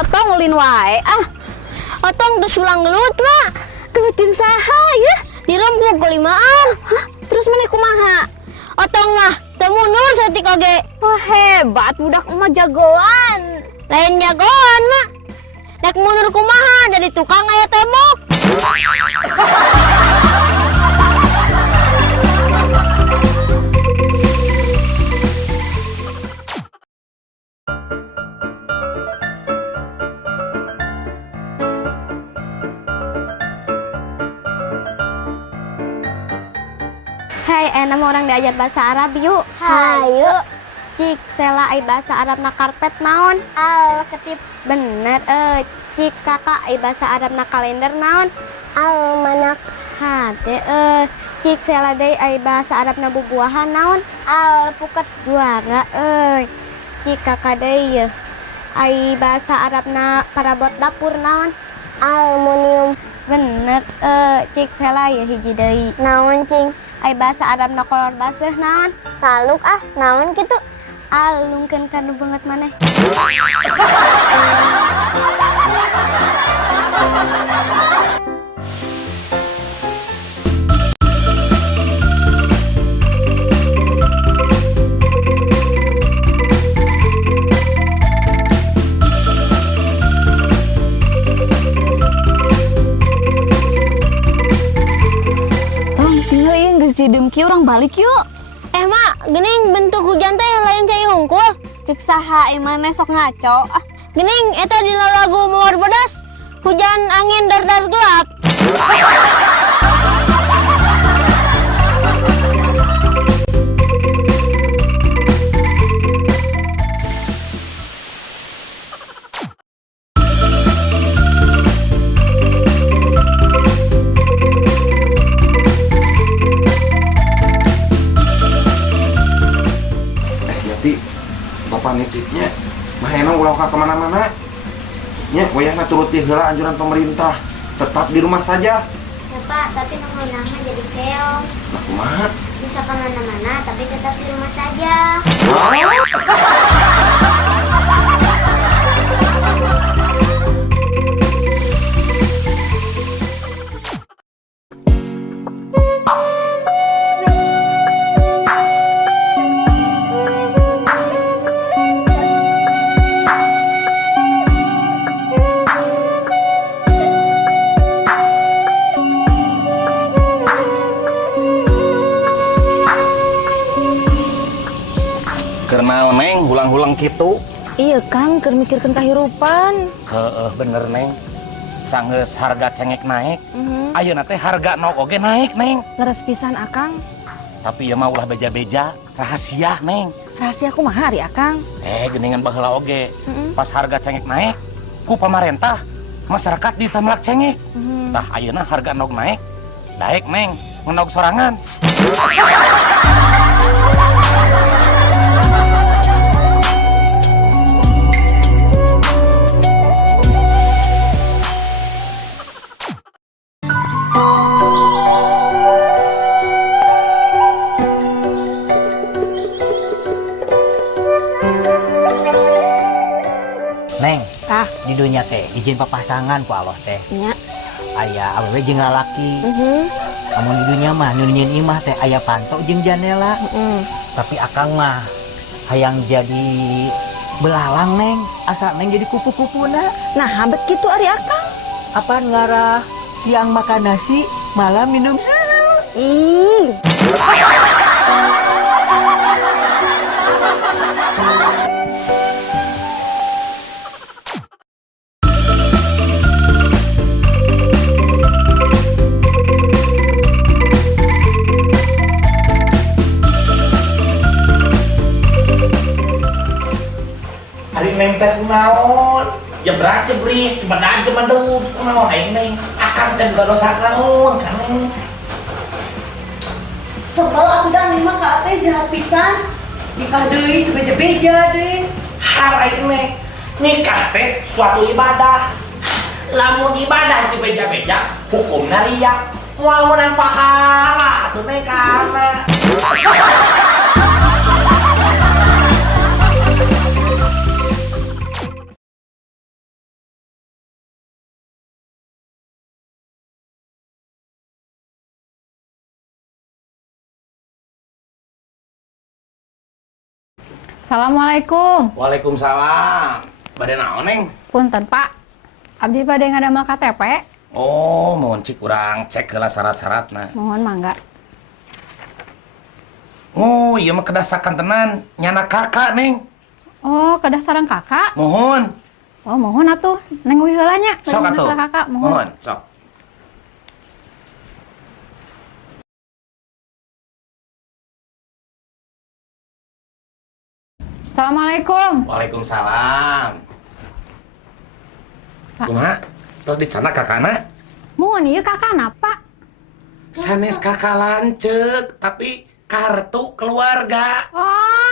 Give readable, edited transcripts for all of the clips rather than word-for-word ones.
Otong ulin wae Otong terus pulang gelut lah gelut jeung saha ya dirembuk golimaan terus mana kumaha Otong mah teu mundur saeutik oge wah hebat budak mah jagoan lain jagoan mah nek mundur kumaha dari tukang aya tembok Hai, nama orang diajar bahasa Arab yuk. Hayu. Cik sela ai bahasa Arab na karpet naon? Al ketip. Bener, cik kakak ai bahasa Arab na kalender naon? Al manak. Hade, cik sela deui ai bahasa Arab na bubuahan naon? Al puket. Juara, cik kakak deui ye. Ai bahasa Arab na parabot dapur naon? Aluminium. Bener, cik sela ye hiji deui. Naon cing? Ai bahasa Arab na kolor baseuh naon? Taluk naon kitu? Alungkeun kanu banget maneh. Cidem ki orang balik yuk. Mak, gening bentuk hujan teh lain cai hungkul. Cek saha emane sok ngaco. Gening eta dina lagu Mawar Pedas. Hujan angin dar-dar gelap. Bapak nitipnya mahena ulah ka kemana-mana nya wayahna turuti heula anjuran pemerintah tetap di rumah saja Ya Pak, tapi nongolna jadi keong. nah kumaha Bisa kemana-mana tapi tetap di rumah saja. Kenal Neng, hulang-hulang gitu. Iya Kang, keur mikirkeun kahirupan. Bener Neng. Sanggeus harga cengek naik. Ayeuna teh harga nog oge naik Neng. Leres pisan Akang. Tapi ieu mah ulah beja-beja, rahasia Neng. Rahasia kumaha ari Akang? Geningan baheula oge. Pas harga cengek naik, ku pamarentah masyarakat ditamlak cengek. Tah ayeuna harga nog naik. Daek Neng, ngenog sorangan. Neng, di dunia teh izin papasangan ku Allah teh. Nya. Aya awewe jeung lalaki. Amun di dunia mah nu nyieun imah teh aya panto jeung janela. Tapi Akang mah hayang jadi belalang Neng, asa Neng jadi kupu-kupuna. Nah, habet kitu ari Akang. Apaan ngarah siang makan nasi, malam minum susu. Ih. Neng teh kunaon? Jebras jebris, cuman deud kunaon aing Neng. Akang teh boga dosa naon ka Neng? Sebel atuh dan lima ka teh jahat pisan. Nikah deui teu beja-beja deui. Hal aing meh nikah teh suatu ibadah. Lamun ibadah di beja-beja hukumna riya. Moal menang pahala atuh teh kana. Assalamualaikum. Waalaikumsalam. Bade naon, Neng? Punten, Pak. Abdi bade ngadamel KTP. Oh, mohon cik urang cek heula syarat-syaratna. Mohon mangga. Oh, iya mah kedasakan tenan. Nyana kakak, Neng. Oh, kedah sareng kakak. Mohon. Oh, mohon atuh. Neng wih heula nya. Sok Bade atuh. masalah kakak, mohon. Mohon, sok. Assalamualaikum. Waalaikumsalam. Pak. Kumaha? Terus dicana kakana? Mohon ieu kakak napa? Sanes kakak lancek, tapi kartu keluarga. Oh,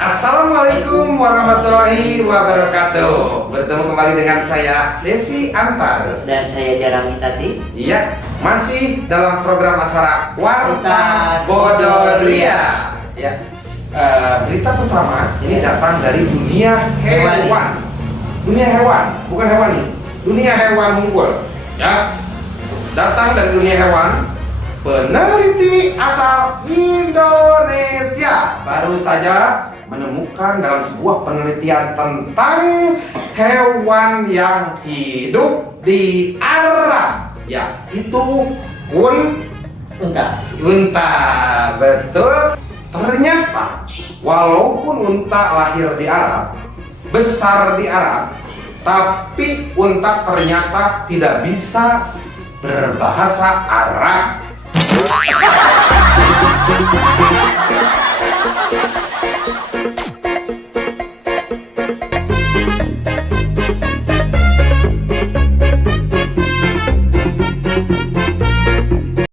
Assalamualaikum warahmatullahi wabarakatuh. Bertemu kembali dengan saya Desi Antar. Dan saya Jarang Hitati. Iya, masih dalam program acara Warta Bodoria. Ya, berita pertama ini datang dari dunia hewan. Dunia hewan, bukan hewani. Dunia hewan unggul. Ya, datang dari dunia hewan. Peneliti asal Indonesia baru saja menemukan dalam sebuah penelitian tentang hewan yang hidup di Arab. Ya, itu Unta. unta. Betul. Ternyata walaupun unta lahir di Arab, besar di Arab, tapi unta ternyata tidak bisa berbahasa Arab.